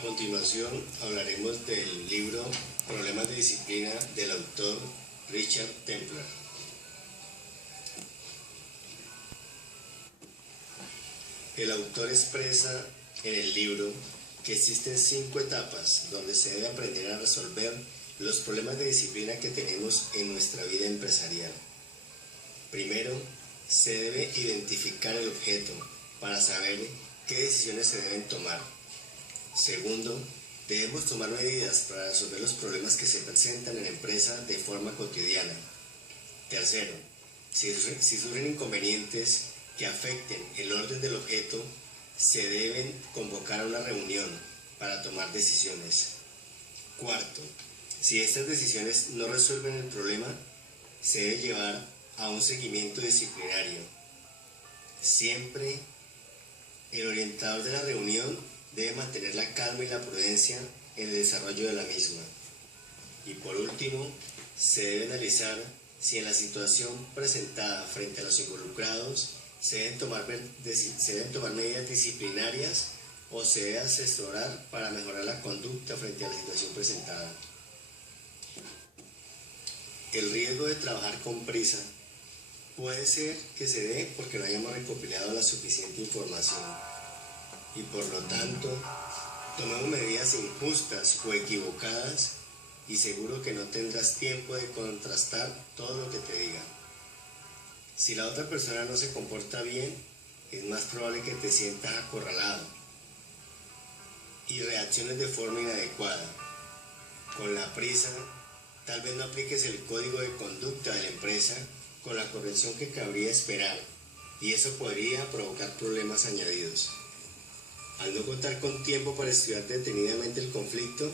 A continuación hablaremos del libro Problemas de disciplina del autor Richard Templar. El autor expresa en el libro que existen 5 etapas donde se debe aprender a resolver los problemas de disciplina que tenemos en nuestra vida empresarial. Primero, se debe identificar el objeto para saber qué decisiones se deben tomar. Segundo, debemos tomar medidas para resolver los problemas que se presentan en la empresa de forma cotidiana. Tercero, si surgen inconvenientes que afecten el orden del objeto, se deben convocar a una reunión para tomar decisiones. Cuarto, si estas decisiones no resuelven el problema, se debe llevar a un seguimiento disciplinario. Siempre el orientador de la reunión debe mantener la calma y la prudencia en el desarrollo de la misma. Y por último, se debe analizar si en la situación presentada frente a los involucrados se deben tomar medidas disciplinarias o se debe asesorar para mejorar la conducta frente a la situación presentada. El riesgo de trabajar con prisa puede ser que se dé porque no hayamos recopilado la suficiente información y por lo tanto tomemos medidas injustas o equivocadas y seguro que no tendrás tiempo de contrastar todo lo que te digan. Si la otra persona no se comporta bien, es más probable que te sientas acorralado y reacciones de forma inadecuada. Con la prisa, tal vez no apliques el código de conducta de la empresa con la corrección que cabría esperar, y eso podría provocar problemas añadidos. Al no contar con tiempo para estudiar detenidamente el conflicto,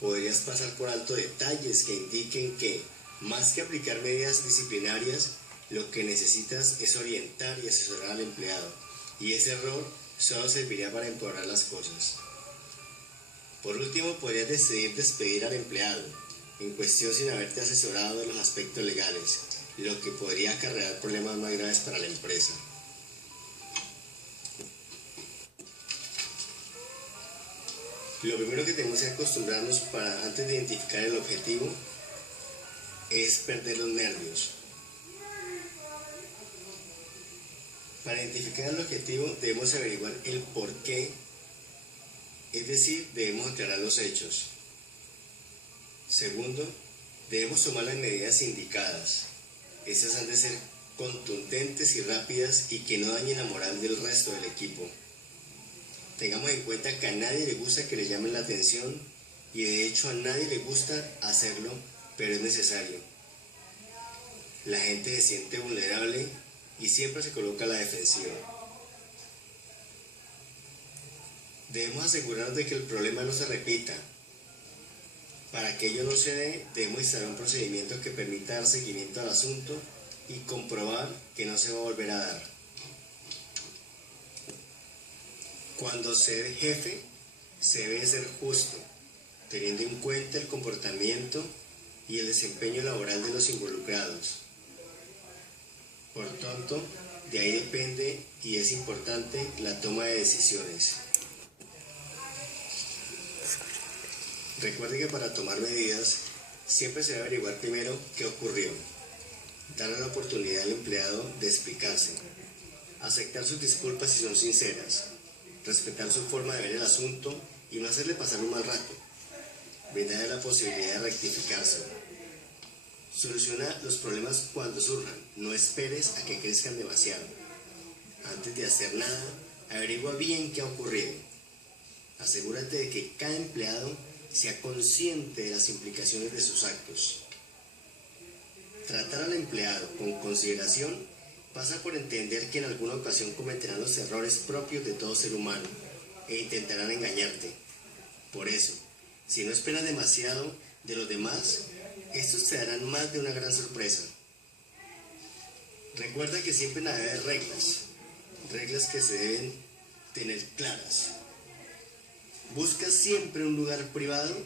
podrías pasar por alto detalles que indiquen que, más que aplicar medidas disciplinarias, lo que necesitas es orientar y asesorar al empleado, y ese error solo serviría para empeorar las cosas. Por último, podrías decidir despedir al empleado en cuestión sin haberte asesorado de los aspectos legales, lo que podría acarrear problemas más graves para la empresa. Lo primero que tenemos que acostumbrarnos antes de identificar el objetivo es perder los nervios. Para identificar el objetivo debemos averiguar el por qué, es decir, debemos aclarar los hechos. Segundo, debemos tomar las medidas indicadas. Esas han de ser contundentes y rápidas y que no dañen la moral del resto del equipo. Tengamos en cuenta que a nadie le gusta que le llamen la atención y de hecho a nadie le gusta hacerlo, pero es necesario. La gente se siente vulnerable y siempre se coloca a la defensiva. Debemos asegurarnos de que el problema no se repita. Para que ello no se dé, debemos instalar un procedimiento que permita dar seguimiento al asunto y comprobar que no se va a volver a dar. Cuando se es jefe, se debe ser justo, teniendo en cuenta el comportamiento y el desempeño laboral de los involucrados. Por tanto, de ahí depende y es importante la toma de decisiones. Recuerde que para tomar medidas siempre se debe averiguar primero qué ocurrió, darle la oportunidad al empleado de explicarse, aceptar sus disculpas si son sinceras, respetar su forma de ver el asunto y no hacerle pasar un mal rato, brindarle la posibilidad de rectificarse. Soluciona los problemas cuando surjan, no esperes a que crezcan demasiado. Antes de hacer nada, averigua bien qué ha ocurrido. Asegúrate de que cada empleado sea consciente de las implicaciones de sus actos. Tratar al empleado con consideración pasa por entender que en alguna ocasión cometerán los errores propios de todo ser humano e intentarán engañarte. Por eso, si no esperas demasiado de los demás, estos te darán más de una gran sorpresa. Recuerda que siempre debe haber reglas que se deben tener claras. Busca siempre un lugar privado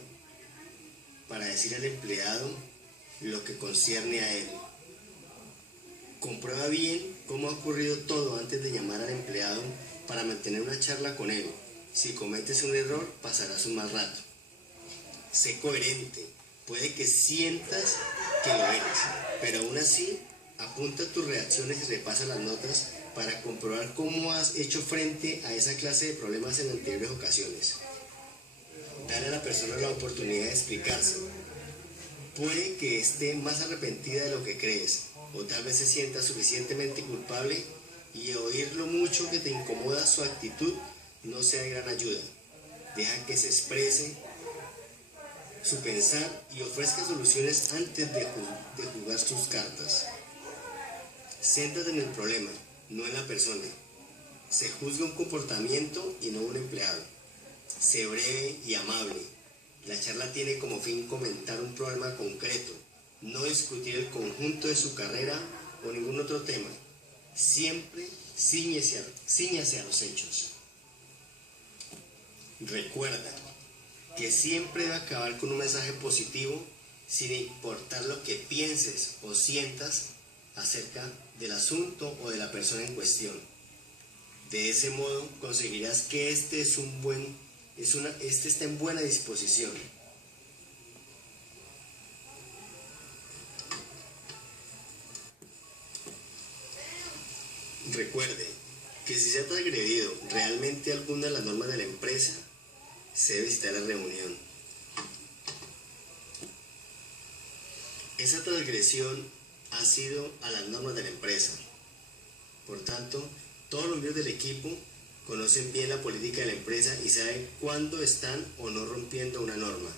para decir al empleado lo que concierne a él. Comprueba bien cómo ha ocurrido todo antes de llamar al empleado para mantener una charla con él Si cometes un error, pasarás un mal rato. Sé coherente. Puede que sientas que lo eres, pero aún así, apunta tus reacciones y repasa las notas para comprobar cómo has hecho frente a esa clase de problemas en anteriores ocasiones. Dale a la persona la oportunidad de explicarse. Puede que esté más arrepentida de lo que crees, o tal vez se sienta suficientemente culpable y oír lo mucho que te incomoda su actitud no sea de gran ayuda. Deja que se exprese su pensar y ofrezca soluciones antes de jugar sus cartas. Céntrate en el problema, no en la persona. Se juzga un comportamiento y no un empleado. Sé breve y amable. La charla tiene como fin comentar un problema concreto, no discutir el conjunto de su carrera o ningún otro tema. Siempre cíñase a los hechos. Recuerda que siempre debe acabar con un mensaje positivo sin importar lo que pienses o sientas acerca del asunto o de la persona en cuestión. De ese modo conseguirás que este esté en buena disposición. Recuerde que si se ha transgredido realmente alguna de las normas de la empresa, se debe visitar la reunión. Esa transgresión ha sido a las normas de la empresa. Por tanto, todos los miembros del equipo conocen bien la política de la empresa y saben cuándo están o no rompiendo una norma.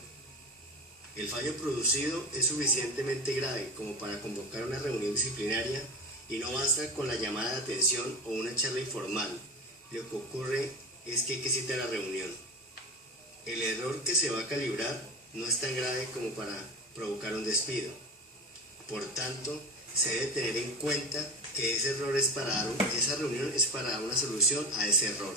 El fallo producido es suficientemente grave como para convocar una reunión disciplinaria y no basta con la llamada de atención o una charla informal. Lo que ocurre es que hay que citar la reunión. El error que se va a calibrar no es tan grave como para provocar un despido. Por tanto, se debe tener en cuenta que esa reunión es para dar una solución a ese error.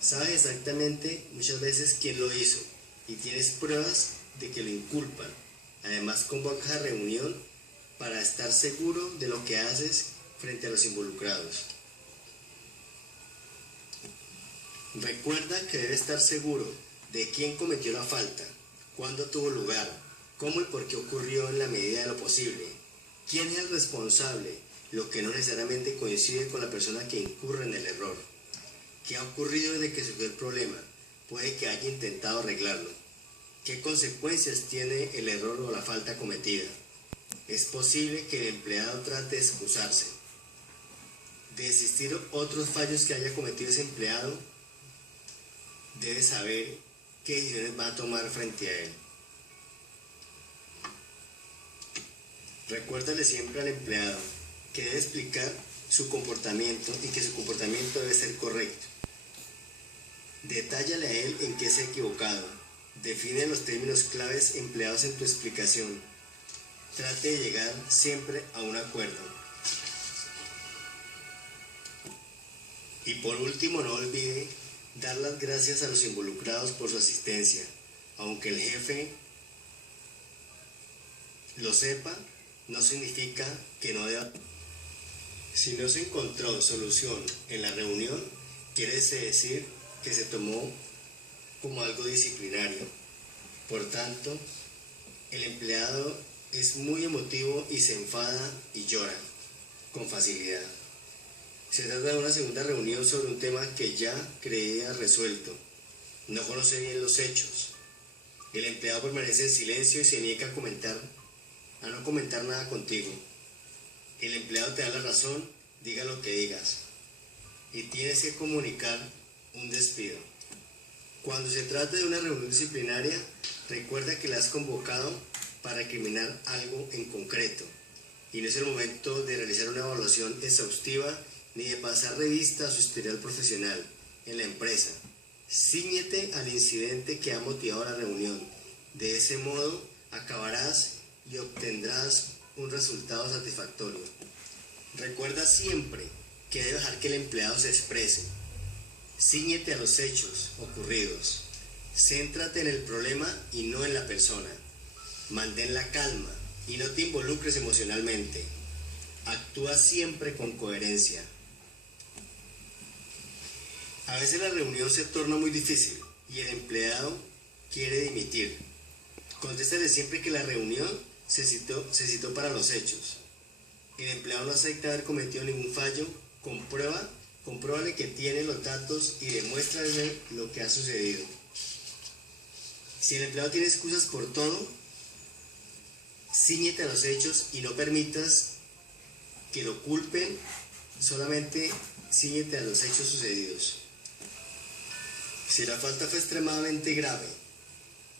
Sabes exactamente muchas veces quién lo hizo y tienes pruebas de que lo inculpan. Además, convocas a reunión para estar seguro de lo que haces frente a los involucrados. Recuerda que debe estar seguro de quién cometió la falta, cuándo tuvo lugar, cómo y por qué ocurrió en la medida de lo posible, quién es el responsable, lo que no necesariamente coincide con la persona que incurre en el error, qué ha ocurrido desde que surgió el problema, puede que haya intentado arreglarlo, qué consecuencias tiene el error o la falta cometida. Es posible que el empleado trate de excusarse, de existir otros fallos que haya cometido ese empleado. Debe saber qué decisiones va a tomar frente a él. Recuérdale siempre al empleado que debe explicar su comportamiento y que su comportamiento debe ser correcto. Detállale a él en qué se ha equivocado. Define los términos claves empleados en tu explicación. Trate de llegar siempre a un acuerdo. Y por último, no olvide dar las gracias a los involucrados por su asistencia. Aunque el jefe lo sepa, no significa que no deba. Si no se encontró solución en la reunión, quiere decir que se tomó como algo disciplinario. Por tanto, el empleado es muy emotivo y se enfada y llora con facilidad. Se trata de una segunda reunión sobre un tema que ya creía resuelto. No conoce bien los hechos. El empleado permanece en silencio y se niega a no comentar nada contigo. El empleado te da la razón, diga lo que digas. Y tienes que comunicar un despido. Cuando se trata de una reunión disciplinaria, recuerda que la has convocado para recriminar algo en concreto. Y no es el momento de realizar una evaluación exhaustiva ni de pasar revista a su historial profesional en la empresa. Cíñete al incidente que ha motivado la reunión. De ese modo acabarás y obtendrás un resultado satisfactorio. Recuerda siempre que debes dejar que el empleado se exprese. Cíñete a los hechos ocurridos. Céntrate en el problema y no en la persona. Mantén la calma y no te involucres emocionalmente. Actúa siempre con coherencia. A veces la reunión se torna muy difícil y el empleado quiere dimitir. Contéstale siempre que la reunión se citó para los hechos. El empleado no acepta haber cometido ningún fallo. Compruébale que tiene los datos y demuéstrale lo que ha sucedido. Si el empleado tiene excusas por todo, cíñete a los hechos y no permitas que lo culpen, solamente cíñete a los hechos sucedidos. Si la falta fue extremadamente grave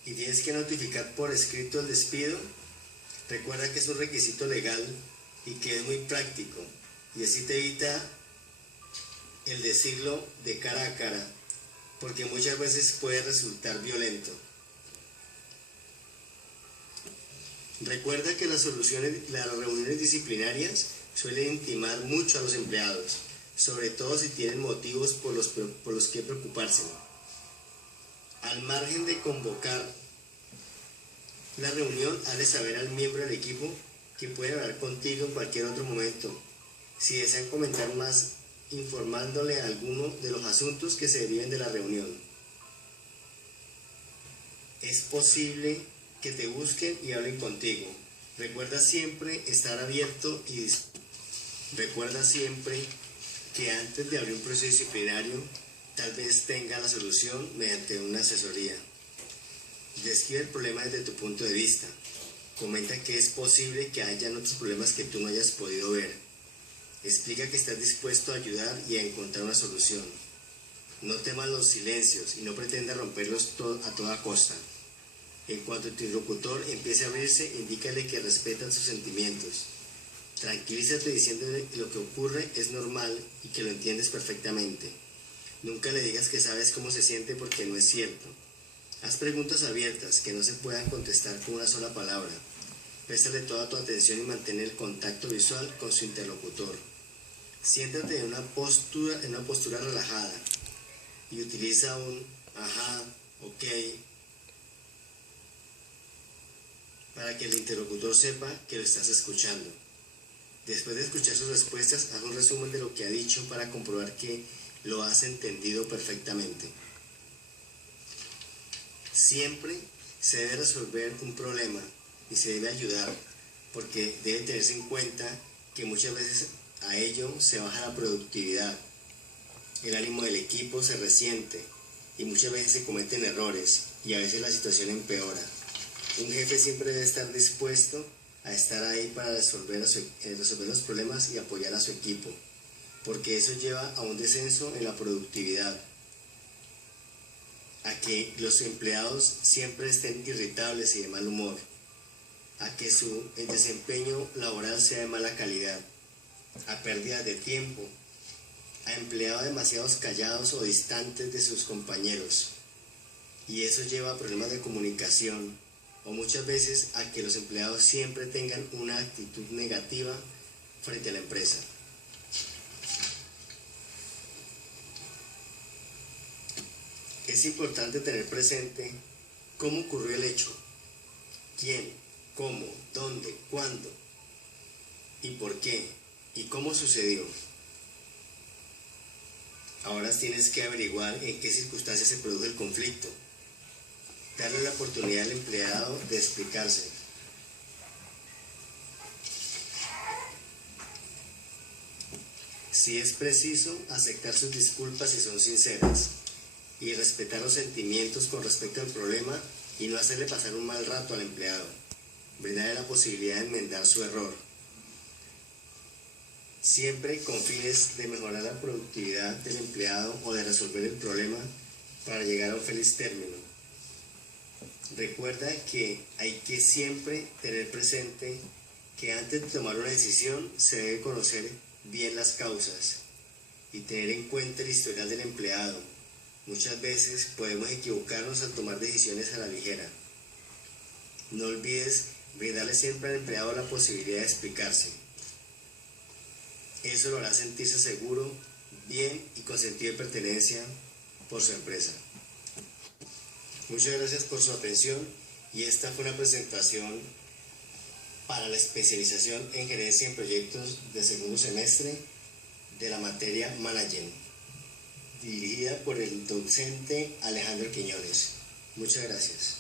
y tienes que notificar por escrito el despido, recuerda que es un requisito legal y que es muy práctico, y así te evita el decirlo de cara a cara, porque muchas veces puede resultar violento. Recuerda que las reuniones disciplinarias suelen intimar mucho a los empleados, sobre todo si tienen motivos por los que preocuparse. Al margen de convocar la reunión, hazle saber al miembro del equipo que puede hablar contigo en cualquier otro momento. Si desean comentar más, informándole a alguno de los asuntos que se deriven de la reunión. Es posible que te busquen y hablen contigo. Recuerda siempre estar abierto y recuerda siempre que antes de abrir un proceso disciplinario, tal vez tenga la solución mediante una asesoría. Describe el problema desde tu punto de vista. Comenta que es posible que hayan otros problemas que tú no hayas podido ver. Explica que estás dispuesto a ayudar y a encontrar una solución. No temas los silencios y no pretendas romperlos a toda costa. En cuanto tu interlocutor empiece a abrirse, indícale que respetan sus sentimientos. Tranquilízate diciéndole que lo que ocurre es normal y que lo entiendes perfectamente. Nunca le digas que sabes cómo se siente porque no es cierto. Haz preguntas abiertas que no se puedan contestar con una sola palabra. Préstale toda tu atención y mantén el contacto visual con su interlocutor. Siéntate en una postura relajada y utiliza un ajá, ok, para que el interlocutor sepa que lo estás escuchando. Después de escuchar sus respuestas, haz un resumen de lo que ha dicho para comprobar que lo has entendido perfectamente. Siempre se debe resolver un problema y se debe ayudar, porque debe tenerse en cuenta que muchas veces a ello se baja la productividad, el ánimo del equipo se resiente y muchas veces se cometen errores y a veces la situación empeora. Un jefe siempre debe estar dispuesto a estar ahí para resolver los problemas y apoyar a su equipo, porque eso lleva a un descenso en la productividad, a que los empleados siempre estén irritables y de mal humor, a que el desempeño laboral sea de mala calidad, a pérdida de tiempo, a empleados demasiados callados o distantes de sus compañeros, y eso lleva a problemas de comunicación, o muchas veces a que los empleados siempre tengan una actitud negativa frente a la empresa. Es importante tener presente cómo ocurrió el hecho, quién, cómo, dónde, cuándo y por qué y cómo sucedió. Ahora tienes que averiguar en qué circunstancias se produjo el conflicto. Darle la oportunidad al empleado de explicarse. Si es preciso, aceptar sus disculpas si son sinceras y respetar los sentimientos con respecto al problema y no hacerle pasar un mal rato al empleado. Brindarle la posibilidad de enmendar su error. Siempre con fines de mejorar la productividad del empleado o de resolver el problema para llegar a un feliz término. Recuerda que hay que siempre tener presente que antes de tomar una decisión se debe conocer bien las causas y tener en cuenta el historial del empleado. Muchas veces podemos equivocarnos al tomar decisiones a la ligera. No olvides brindarle siempre al empleado la posibilidad de explicarse. Eso lo hará sentirse seguro, bien y con sentido de pertenencia por su empresa. Muchas gracias por su atención y esta fue una presentación para la especialización en gerencia en proyectos de segundo semestre de la materia Management. dirigida por el docente Alejandro Quiñones. Muchas gracias.